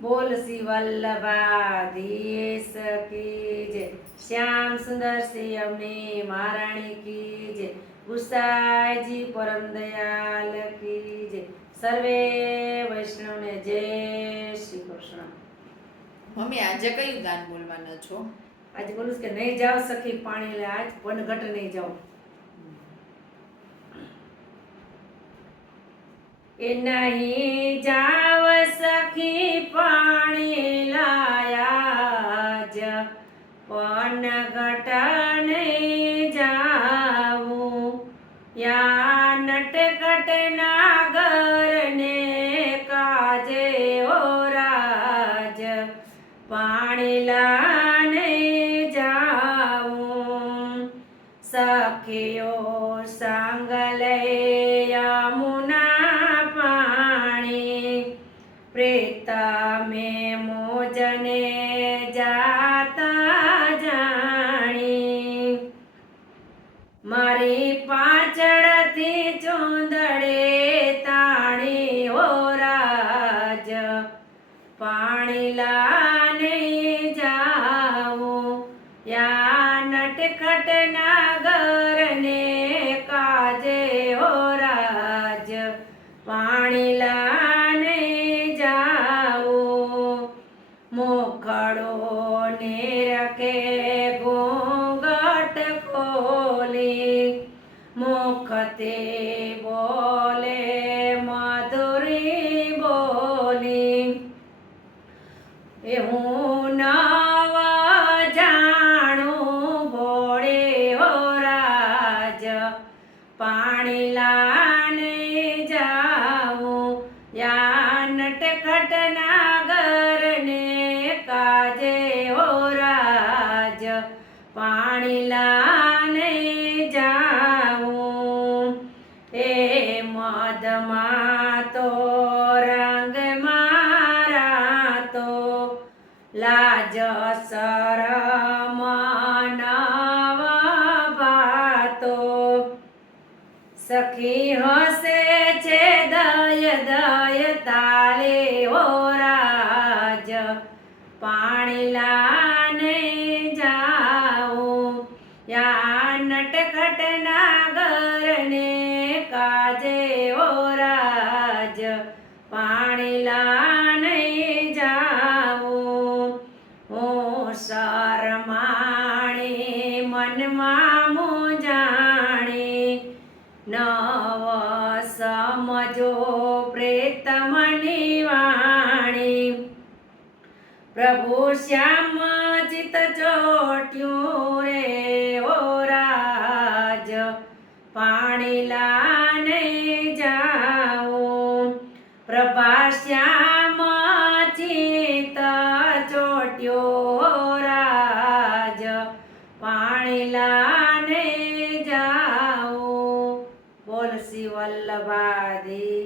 બોલ શ્રી વલ્લભાધીશ કી જય શ્યામ સુંદર શ્રી અમને મહારાણી કી જય ગુસાઈજી પરમ દયાલ કી જય સર્વે વૈષ્ણવને જય શ્રી કૃષ્ણ. મમ્મી આજે કયું ગાન બોલવાના છો? આજે બોલું કે નહીં જાઓ સખી પાણી લે આજ વનઘટ નહીં જાઓ. એ નહીં જાવ સખી પાણી લાયા જ. વનઘટ નહીં જાવું. યા નટકટ નાગરને કાજે ઓ રાજ પાણી લાને જાઉં સખીઓ સાંગ લઈ પ્રેતમે મોજને જાતા જાણી. મારી પાછળથી ચૂંદડે તાણી હો રાજ. પાણી લાને જાઓ યા નટખટ નાગરને કાજે. મોખડો નિરકે ઘૂંઘટ ખોલી. મુખતે બોલે, મધુરી બોલી. એ હું નવ જાણું, ભોળે હો રાજ. પાણી લાને જાવું, યા નટખટ પાણી લાને જાવું એ મદમાં તો રંગ મારા તો લાજ શરમ નવ ભાતો સખી હસે છે દય દય તાલે હો રાજ. પાણી લાને નટખટ નાગરને કાજે ઓ રાજ. પાણી લાને જાઉં. હું શરમાણી મનમાં જાણી. નવ સમજો પ્રેતમની વાણી. પ્રભુ શ્યામ ચિત ચોટ્યું પ્રભા શ્યામ ચિત ચોટ્યો રાજ. પાણી લાને જાઉં બોલ દેશ વલ્લભાદી